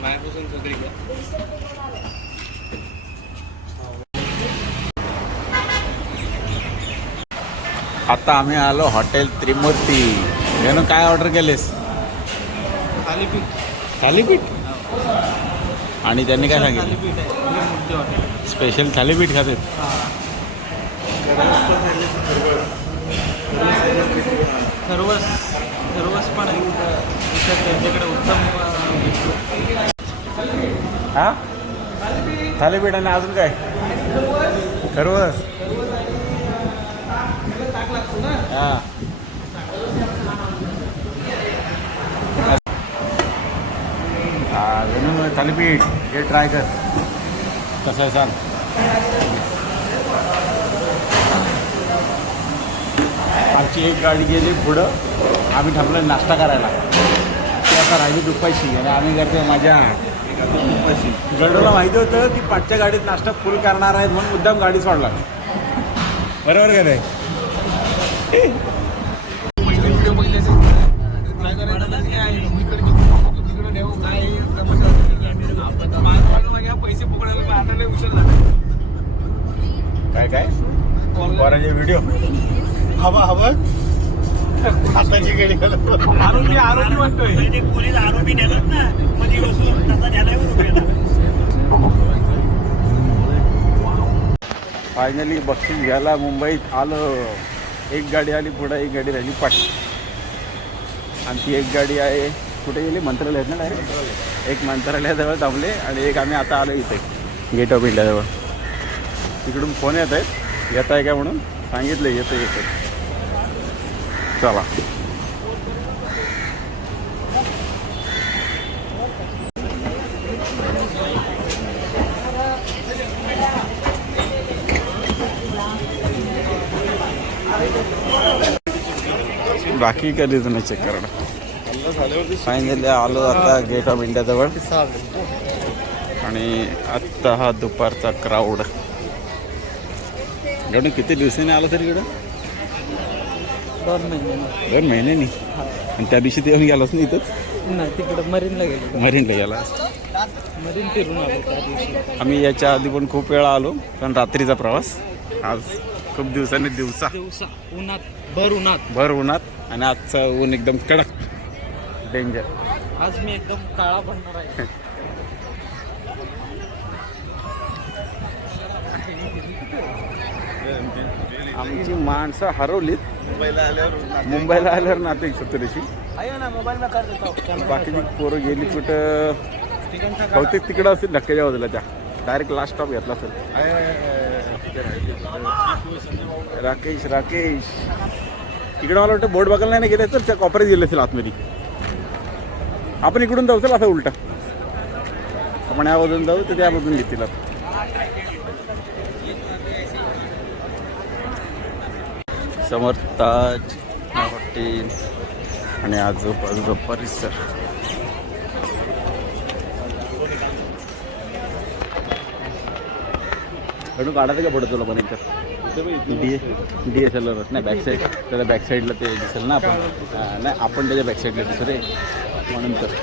मायापासून सगळी आता आम्ही आलो हॉटेल त्रिमूर्ती. यानं काय ऑर्डर केलेस? थालीपीठ. थालीपीठ? आणि त्यांनी काय सांगितलं? थालीपीठ आहे. हे मोठे हॉटेल. स्पेशल थालीपीठ खातात सर्वच सर्वच पण आहे. इथं इथं त्यांच्याकडे उत्तम हा? थालीपीठ आणि अजून काय? खरवस. हा. हा, थालीपीठ हे ट्राय कर. कसं आहे सांग? आमची एक गाडी गेली पुढं. आम्ही थांबलो नाश्ता करायला. ती आता राहिली दुपायची आणि आम्ही करतो माझ्या गडोला माहिती होतं की पाचच्या गाडीत नाश्ता फुल करणार आहेत म्हणून मुद्दाम गाडी सोडला. बरोबर का नाही? पैसे पकडायला आता उशीर झाला काय काय? पोराचे व्हिडिओ हवा हवा. हाताची गाडी आरोग्य आरोग्य वाटतोय. ते पोलीस आरोपी ना मध्ये बसून तसा न्यायला फायनली बक्षीस घ्यायला मुंबईत आलं. एक गाडी आली पुढं एक गाडी राहिली पाठ. आणि ती एक गाडी आहे कुठे गेली? मंत्रालयात ना डायरेक्ट एक मंत्रालयाजवळ थांबले आणि एक आम्ही आता आलो इथे गेट ऑफ इंडियाजवळ तिकडून फोन येत आहेत. येत आहे का म्हणून? सांगितलं येतं येतं चला बाकी कधीच नाही चेक करणं फायनली आलो आता गेट ऑफ इंडियाजवळ आणि आत्ता हा दुपारचा क्राऊड एवढं किती दिवसांनी आलं तरी इकडं? दोन महिने दोन महिन्यांनी आणि त्या दिवशी ते येऊन गेलास ना इथंच? नाही तिकडे मरीनला गेलो मरीनला गेला. मरीन फिरून आलो त्या दिवशी. आम्ही याच्या आधी पण खूप वेळा आलो कारण रात्रीचा प्रवास. आज खूप दिवसांनी दिवसा. दिवसा उन्हात भर उन्हात. भर उन्हात आणि आजचं ऊन एकदम कडक. डेंजर आज मी एकदम काळा बनणार आहे. आमची माणसं हरवलीत. मुंबईला आल्यावर मुंबईला आल्यावर नाते सत्तरीशी आहे ना मोबाईल में कर देता. हूँ बाकीची पोरं गेली कुठं? बहुतेक तिकडं असतील धक्क्याच्या बाजूला त्या. डायरेक्ट लास्ट स्टॉप घेतला असेल राकेश राकेश. इकडं मला वाटतं बोर्ड बघायला नाही गेले तर त्या कॉपरेज गेले असेल आतमध्ये. आपण इकडून जाऊ चल असं उलटा. आपण या बाजून जाऊ तर त्या बाजून घेतील आता समर्थाज हॉटेल आणि आजूबाजूचा परिसर. कडू काढायचं का पडतो तुला पण एकतर? डी डी एस एल नाही बॅक साईड त्याला बॅक साईडला ते दिसेल ना आपण. नाही आपण त्याच्या बॅक साईडला दिसू रे. म्हणून तर.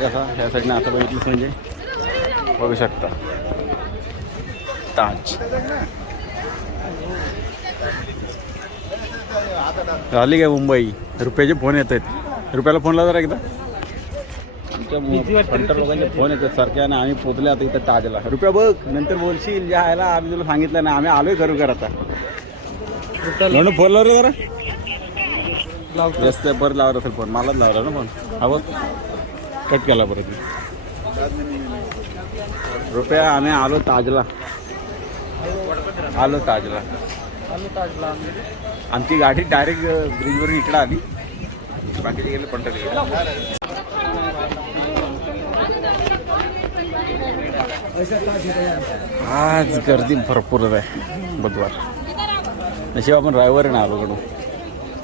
कसा ह्या साईडनं आता बघितलंच म्हणजे? बघू शकता. ताज. झाली काय मुंबई? रुपयाचे फोन येत आहेत. रुपयाला फोन लावता एकदा. आमच्या पंटर लोकांचे फोन येतात सारखे आणि आम्ही पोचले आता इथं ताजला. रुपया बघ नंतर बोलशील जे आहे आम्ही तुला सांगितलं ना आम्ही आलोय करू कर आता म्हणून फोन लावलं जरा. जास्त परत लावत असेल फोन मलाच लावला ना फोन हा बघ. कट केला परत. रुपया आम्ही आलो आलो ताजला. आलो ताजला. आमची गाडी डायरेक्ट ब्रिजवरून इकडं आली. बाकीचे गेले पंटर आज गर्दी भरपूर आहे बुधवार. नशीब आपण ड्रायव्हर आहे ना आलो कडून.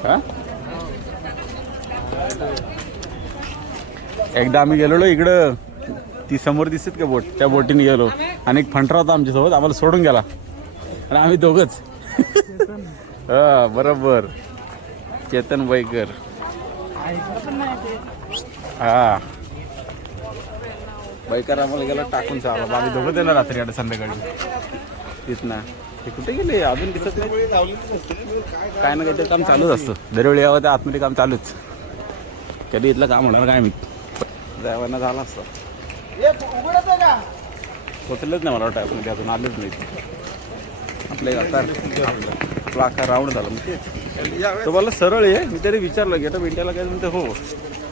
हां? एकदा आम्ही गेलेलो इकडं. ती समोर दिसत का बोट? त्या बोटीने गेलो. आणि एक फंटरा होता आमच्यासोबत आम्हाला सोडून गेला. आणि आम्ही दोघंच. हा बरोबर. चेतन बैकर हा. बाईकर आम्हाला गेला टाकून चालला आम्ही दोघं देणार रात्री आता संध्याकाळी. तिथनं ते कुठे गेले? अजून दिसत नाही काय ना काहीतरी काम चालूच असतं. दरवेळी यावं त्या आतमध्ये काम चालूच. कधी इथलं काम होणार काय मी जायवाना झाला असतं. पोचलंच नाही मला वाटतं आतमध्ये अजून आलेच नाही. आपले आता आपला अख्खा राऊंड झाला. म्हणजे तो मला सरळ आहे मी तरी विचारलं की आता इंडियाला काय म्हणते हो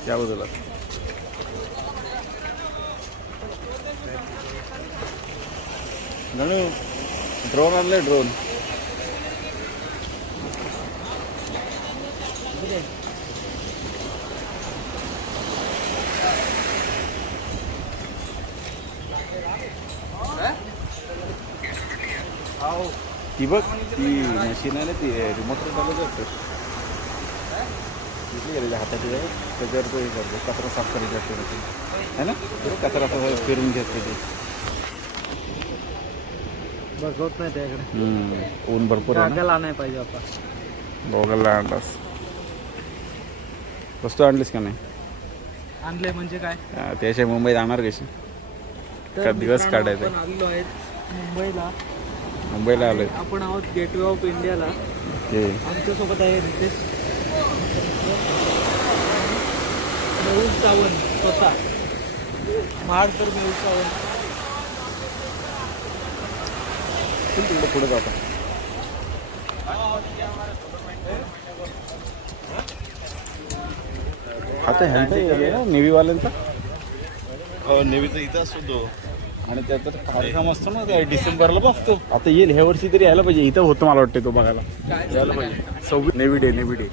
या बाजूला गणू ड्रोन आणले ड्रोन ती बघ ती मशीन आहे ना ती रिमोट चालू करते हाताची जाऊ त्याच्यावर तो हे करतो कचरा साफ करायची असते है ना? कचरा फिरून घेते ते नाही त्याकडे. ऊन भरपूर आहे ना? कागल आणाय पाहिजे आता. बघायला आणलास वस्तू आणलीस का नाही? आणले म्हणजे काय? त्याशिवाय मुंबईत आणणार कशी? का दिवस काढायचे? आपण मुंबईला. मुंबईला आलोय. आपण आहोत गेटवे ऑफ इंडियाला ते आमच्यासोबत आहे रितेश. मेहुल सावंत स्वतः. महाडकर मेहुल सावंत. चल तिकडे पुढे जातो आता ह्यांचा नेव्हीवाल्यांचा? हो नेहमीचा इथं असतो तो. आणि त्याचा कार्यक्रम असतो ना त्या डिसेंबरला बघतो आता येईल ह्या वर्षी तरी यायला पाहिजे. इथं होतं मला वाटतं तो बघायला. यायला पाहिजे. सव्वीस नेव्ही डे नेव्ही डे.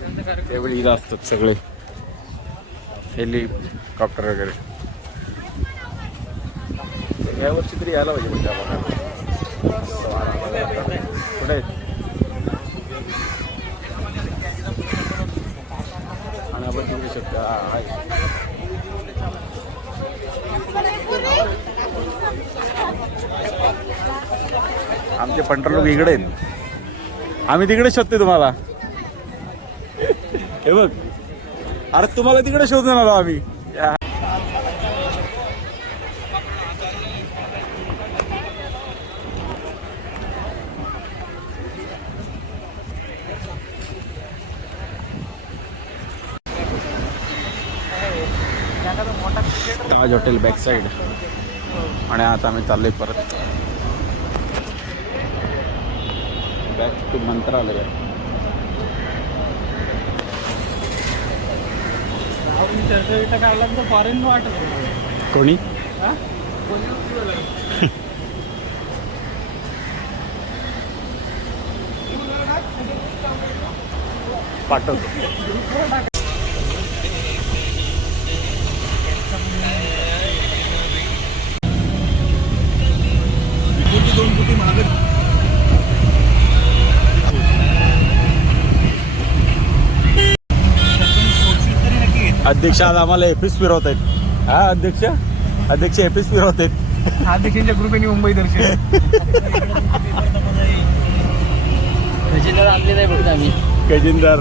त्यावेळी इथं असतात सगळे. हेलिकॉप्टर वगैरे. या वर्षी तरी यायला पाहिजे म्हणजे बघायला. कुठे? आहेत आणि आपण तिकडे शकतो. हा, आहे. आमचे पंटर लोक इकडे आहेत. आम्ही तिकडे शोधते तुम्हाला. हे बघ. अरे तुम्हाला तिकडे शोधून आलो आम्ही. ताज हॉटेल बॅक साईड आणि आता आम्ही चालले परत. बॅक टू मंत्रालय. फॉरेन वाटत कोणी? पाठवतो. अध्यक्ष आज आम्हाला एफिस फिरवत आहेत हा अध्यक्ष? अध्यक्ष एफिस फिरवत आहेत हा देखील ग्रुपे मुंबई दर्शन खजिनर आणले नाही फक्त आम्ही. खजिनदार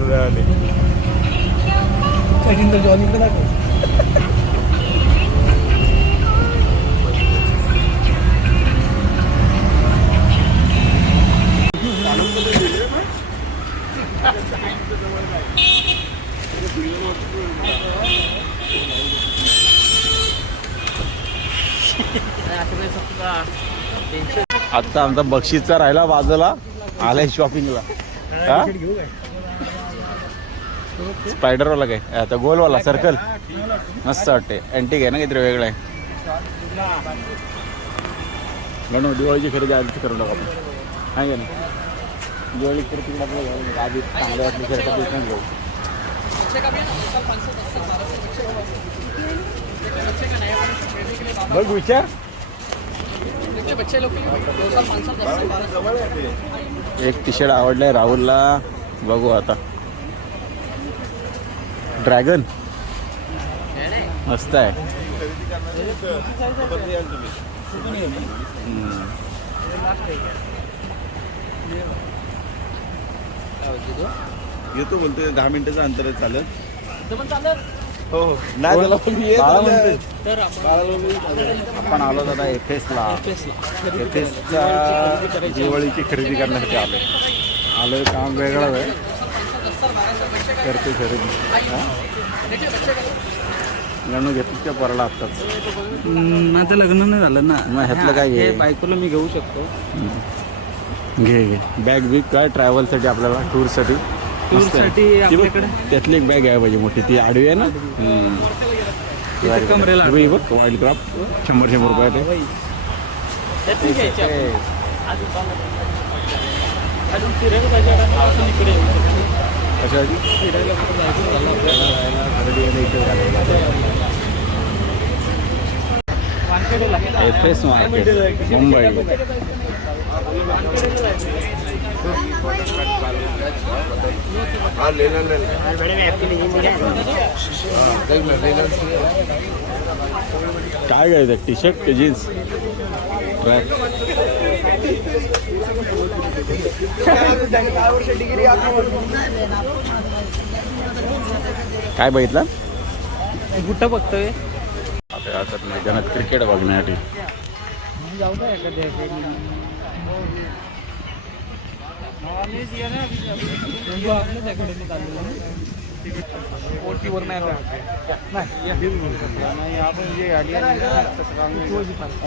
जॉईनिंग दाखव. आता आमचा बक्षीसचा राहिला बाजूला. आलाय शॉपिंगला स्पायडर स्पायडरवाला काय? आता गोलवाला सर्कल मस्त वाटते अँटिक आहे ना काहीतरी वेगळं आहे. म्हणून दिवाळीची खरेदी आधीच करून नका आपण. आहे का नाही? दिवाळी खरेदी आधी चांगलं वाटलं खरेदी घेऊ. बघ विचार. एक टी शर्ट आवडलाय राहुलला. बघू आता. ड्रॅगन मस्त आहे. येतो बोलतोय दहा मिनिटाचं अंतर आहे चालत हो. हो नाही त्याला पण. आपण आलो दादा एफएसला. एफएसच्या दिवाळीची खरेदी करण्यासाठी आलो आलोय काम वेगळं आहे. करते खरेदी. हा? गणू घेतलीच्या परला आत्ताच. माझं लग्न नाही झालं ना. मग ह्यातलं काय? हे बायकोला मी घेऊ शकतो. घे घे. बॅग बिग काय ट्रॅव्हलसाठी आपल्याला? टूरसाठी. टूरसाठी आपल्याकडे? त्यातली एक बॅग आहे पाहिजे मोठी ती आडवी आहे ना? कमरेला बघ, वाईल्ड क्राफ्ट शंभर शंभर रुपये ते. आपण. लेना काय घ्यायचं टी शर्ट की जीन्स ट्रॅक काय बघितलं? कुठं बघतोय. आता आता मैदानात क्रिकेट बघण्यासाठी. जाऊ द्या एखाद्या आपल्याच अकॅडमीत आलेलो ओटीवर नाही राहत. नाही आपण गाडी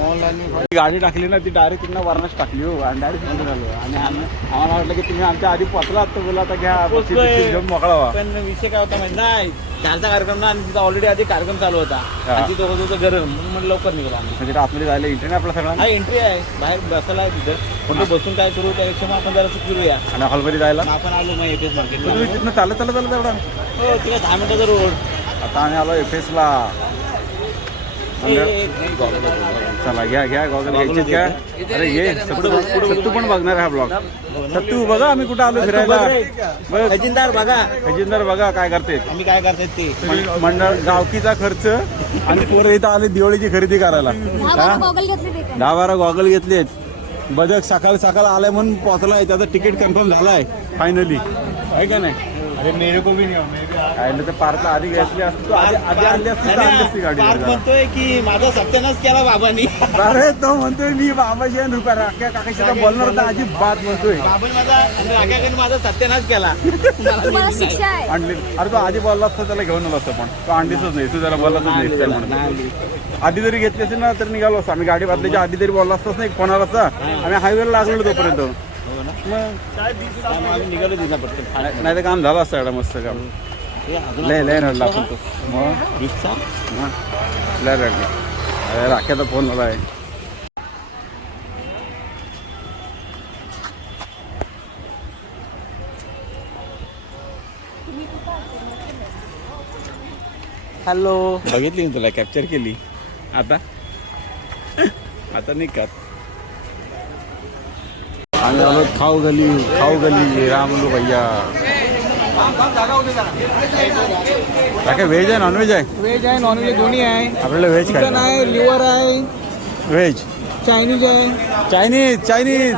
ऑनलाईन गाडी टाकली ना ती डायरेक्ट तिथनं वरनच टाकली हो आणि डायरेक्टमध्ये झालो आणि आम्ही आम्हाला वाटलं की तुम्ही आमच्या आधी पोचला तर बोला आता घ्या घेऊन मोकळा व्हा. पण विषय काय होता माहिती? नाही कालचा कार्यक्रम ना आणि तिथं ऑलरेडी आधी कार्यक्रम चालू होता. आणि तिथं होत गरम. म्हणून लवकर निघाला आम्ही. म्हणजे आतमध्ये जायला इंटरनेट आपला सगळा? हा एंट्री आहे. बाहेर बसायला आहे तिथं. पण तो बसून काय करू त्यापेक्षा मग आपण जरा फिरूया आणि हॉलमध्ये जायला? आपण आलो मग एफएस मार्केट तिथनं चालत चालत चालत एवढा हो तिला दहा मिनिटाचा रोड आता आम्ही आलो एफ ला चला घ्या घ्या गॉगल घ्यायचे घ्या अरे ये सत्तू सत्तू पण बघणार आहे हा ब्लॉग सत्तू बघा आम्ही कुठं आलो फिरायला. बस. खजिनदार बघा. खजिनदार बघा काय करते. आम्ही काय करतात ते? मं- मंडळ गावकीचा खर्च आणि पोरं इथं आले दिवाळीची खरेदी करायला. हा? दहा बारा गॉगल घेतलेत. बदक सकाळ सकाळ आलाय म्हणून पोहोचलाय. त्याचा तिकीट कन्फर्म झालाय फायनली आहे का नाही? मेरे को भी नहीं हो मेरे तर पार्कला आधी घेतली असती तू आधी आधी आणली असती तर आणली असती गाडी पार्थ जरा. म्हणतोय की माझा सत्यानाश केला बाबांनी अरे तो म्हणतोय मी बाबाशी आणि रुपया राख्या काकाशी आता बोलणार तर अजिबात म्हणतोय. बाबांनी माझा आणि राख्याकडे माझा सत्यानाश केला. तुम्हाला शिक्षा आहे. आणली अरे तो आधी बोलला असता त्याला घेऊन आलो असतं पण. तो आणलीच नाही तू त्याला बोललाच नाही म्हणून आधी जरी घेतली असेल ना तर निघालो असतो. आम्ही गाडी बदलायच्या आधी तरी बोलला असताच नाही कोणाला असता आम्ही हायवेला लागलो तोपर्यंत. आम्ही निघालो तिथं पटकन नाही तर काम झालं असतं एवढं मस्त काम. लय लय रडला आपण तो. मग रिक्षा मग लय रडला. अरे राख्याचा फोन आला आहे. हॅलो बघितली मी तुला कॅप्चर केली. आता? आता नाही का आम्ही आलो खाऊ गली खाऊ गली रामलू भैया. काय व्हेज आहे नॉनव्हेज आहे? व्हेज आहे नॉनव्हेज दोन्ही आहे. आपल्याला व्हेज चिकन खायचं आहे लिव्हर आहे. व्हेज चायनीज आहे. चायनीज चायनीज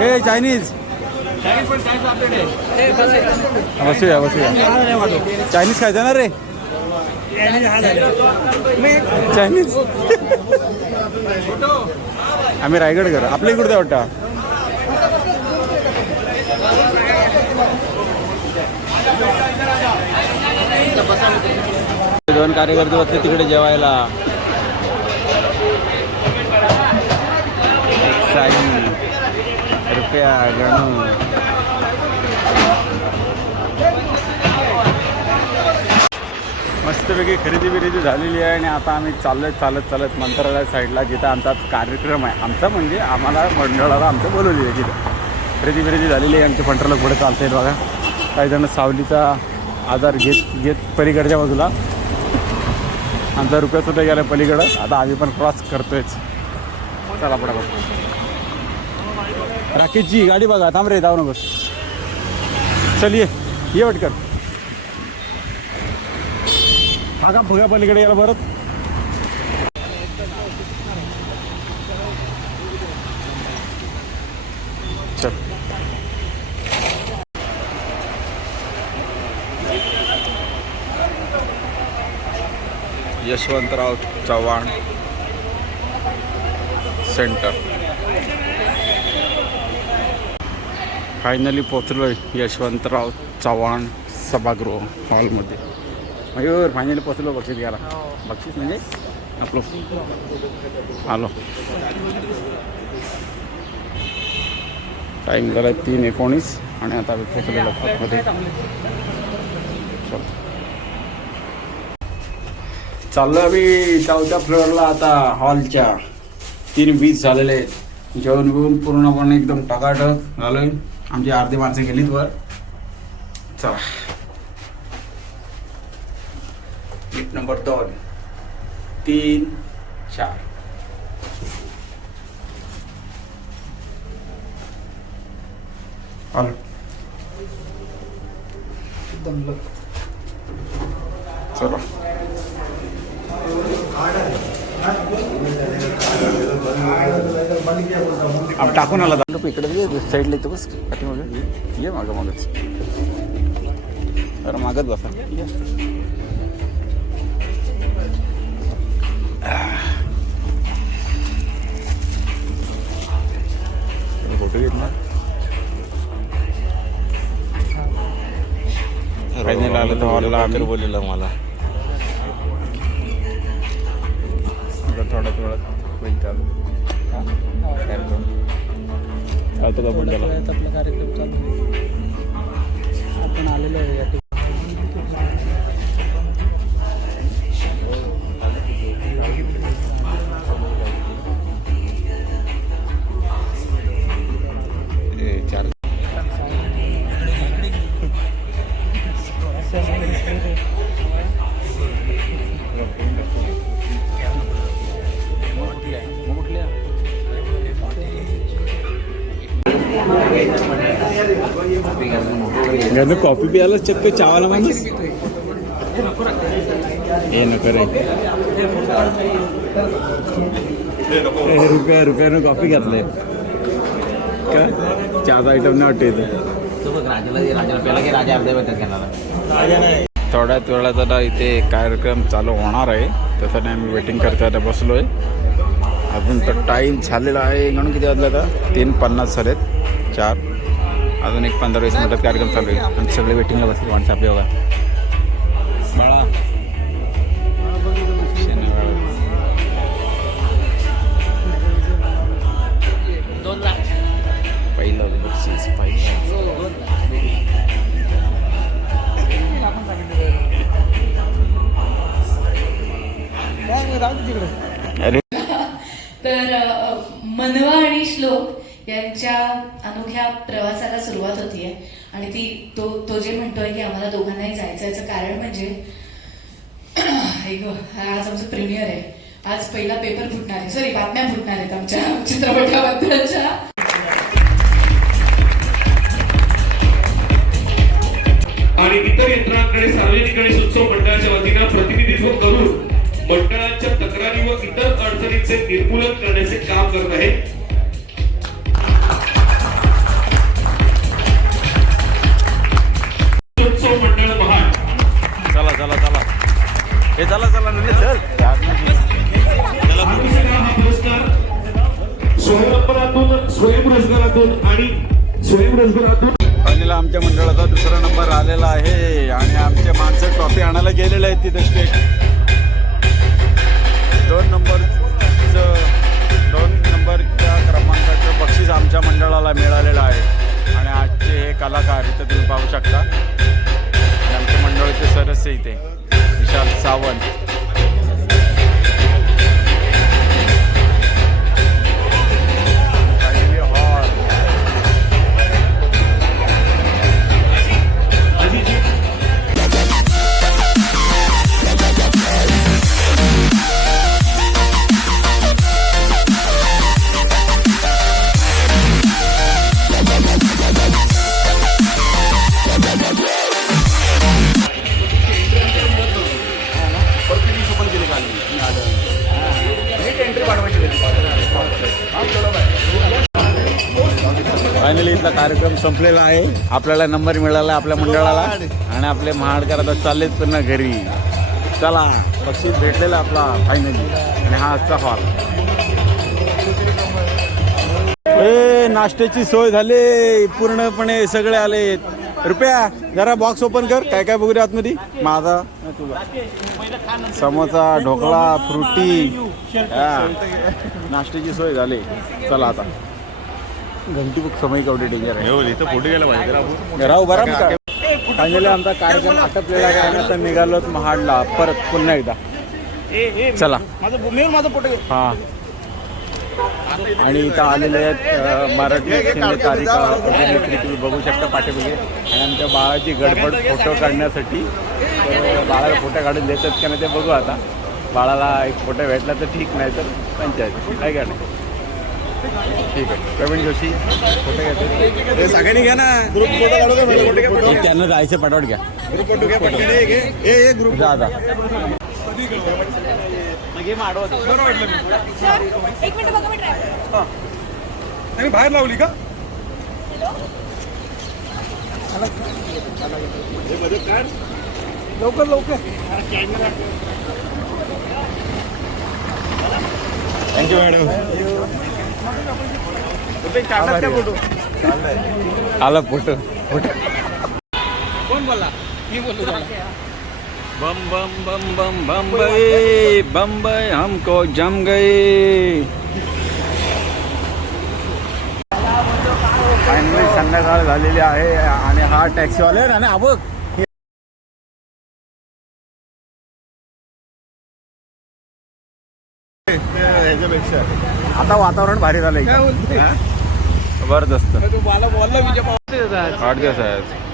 ए चायनीज बसूया बसूया चायनीज खायचं ना रे? चायनीज आम्ही रायगड कर. आपल्या इकडे वाटतं. दोन कार्यकर्ते होते तिकडे जेवायला. साई रुपया गणू. मस्तपैकी खरेदी बिरेदी झालेली आहे आणि आता आम्ही चालत चालत चालत मंत्रालय साईडला जिथं आमचा कार्यक्रम आहे. आमचा म्हणजे आम्हाला मंडळाला आमचं बोलवली आहे तिथं खरेदी बिरेदी झालेली आहे आमच्या मंत्रालय पुढे चालत बघा. काही जण सावलीचा आधार घेत घेत पलीकडच्या बाजूला. आमचा रुपया सुद्धा गेला पलीकडं. आता आम्ही पण क्रॉस करतोयच. चला पडा बघ. राकेशजी गाडी बघा. थांब रे जाऊ नकोस. चल ये. ये वाटकर हा का फुगा पलीकडे गेला परत. चल. यशवंतराव चव्हाण सेंटर. फायनली पोचलो आहे यशवंतराव चव्हाण सभागृह हॉलमध्ये. मयूर फायनली पोचलो बक्षीस घ्यायला. बक्षीस म्हणजे आपलं आलो. टाईम झाला तीन एकोणीस आणि आता पोचलेलो मध्ये चाललो आम्ही चौथ्या फ्लोअरला आता हॉलच्या. तीन वीस झालेले आहेत. जेवण बिवून पूर्णपणे एकदम टकाटक झालोय. आमची अर्धी माणसं गेलीत वर. चला. सीट नंबर दोन. तीन चार. आलो. चला. आप टाकून आला. दांडू इकडे ये साईडला येतो बस. पाठीमागे. ये मागं मागच अरे मागत बसा. फोटो घेतला फायनल आलं तर हॉलला आम्ही. बोललेलं मला. चालतो का आपला कार्यक्रम चालू आहे. आपण आलेलो आहे या ठिकाणी. घरनं कॉफी प्यायला चक्क चावाला माणूस? हे नको रे. रुपया रुपयानं कॉफी घातलंय. का? चहाचा आयटम नाही वाटत इथं. थोड्याच वेळात आता इथे कार्यक्रम चालू होणार आहे. तसं नाही आम्ही वेटिंग करताना बसलो आहे अजून तर टाईम झालेला आहे. म्हणून किती वाजला आता? तीन पन्नास झालेत. चार. अजून एक पंधरा वीस मिनिटात कार्यक्रम चालू आहे आणि सगळे वेटिंगला बसले माणसं आपल्या बघा. बाळा. शेणे बाळा. पहिलं. बक्षीस पहिलं अरे तर मनवा आणि श्लोक यांच्या अनोख्या प्रवासाला सुरुवात होतीये. आणि ती तो तो जे म्हणतोय की आम्हाला दोघांनाही जायचं याचं कारण म्हणजे हा आज आमचं प्रीमियर आहे. आज पहिला पेपर फुटणार आहे. सॉरी बातम्या फुटणार आहेत आमच्या चित्रपटाबद्दलच्या. आणि इतर यंत्रणांकडे सार्वजनिक गणेश उत्सव मंडळाच्या वतीनं प्रतिनिधित्व करून मंडळाच्या तक्रारी व इतर अडचणींचे निर्मूलन करण्याचे काम करत आहे आणायला गेलेले आहेत तिथे स्टेट दोन नंबरचं दोन नंबरच्या क्रमांकाचं बक्षीस आमच्या मंडळाला मिळालेलं आहे. आणि आजचे हे कलाकार इथं तुम्ही पाहू शकता. आणि आमच्या मंडळाचे सदस्य इथे विशाल सावंत. फायनली इथला कार्यक्रम संपलेला आहे. आपल्याला नंबर मिळाला आपल्या मंडळाला आणि आपले महाडकर आता चाललेत पुन्हा घरी. चला बक्षीस भेटलेला आपला फायनली आणि हा आजचा हॉल ए नाश्त्याची सोय झाली. पूर्णपणे सगळे आलेत. रुपया जरा बॉक्स ओपन कर. काय काय बघू रे आतमध्ये? माझा. समोसा ढोकळा फ्रुटी. हा. नाश्त्याची सोय झाली. चला आता. घंटी बुक समय कवडे डेंजर आहे. इथं फोटो गेला पाहिजे. राहू बरा फायनली आमचा कार्यक्रम आटपलेला आहे आता निघालोत महाडला. परत पुन्हा एकदा. चला. माझं माझं पोट हा. आणि इथं आलेले आहेत मराठी तारिका अभिनेत्री तुम्ही बघू शकता पाठीमागे. आणि आमच्या बाळाची गडबड फोटो काढण्यासाठी बाळाला फोटो काढून देतात का नाही ते बघू आता. बाळाला एक फोटो भेटला तर ठीक नाही तर पंचायत. आहे का नाही? ठीक आहे. प्रवीण जोशी फोटो घेतो सगळ्यांनी घ्या ना. ग्रुप फोटो घ्या त्यांना जायचं पाठवत घ्या. ग्रुप फोटो घ्या पटकन. ये, घे. एक मिनिट बघा मी ट्राय बाहेर लावली का? लवकर लवकर. थँक्यू मॅडम आला फोटो? फोटो. कोण बोलला? मी बोललो त्याला. बम बम बम बम बम्बई बम्बई हमको जम गई। फायनली संध्याकाळ झालेली आहे आणि हा टॅक्सीवाले आणि हा बघ ह्याच्यापेक्षा आता वातावरण भारी झालंय जबरदस्त. तो मला बोलला विजय पवार आठ दिवस आहे.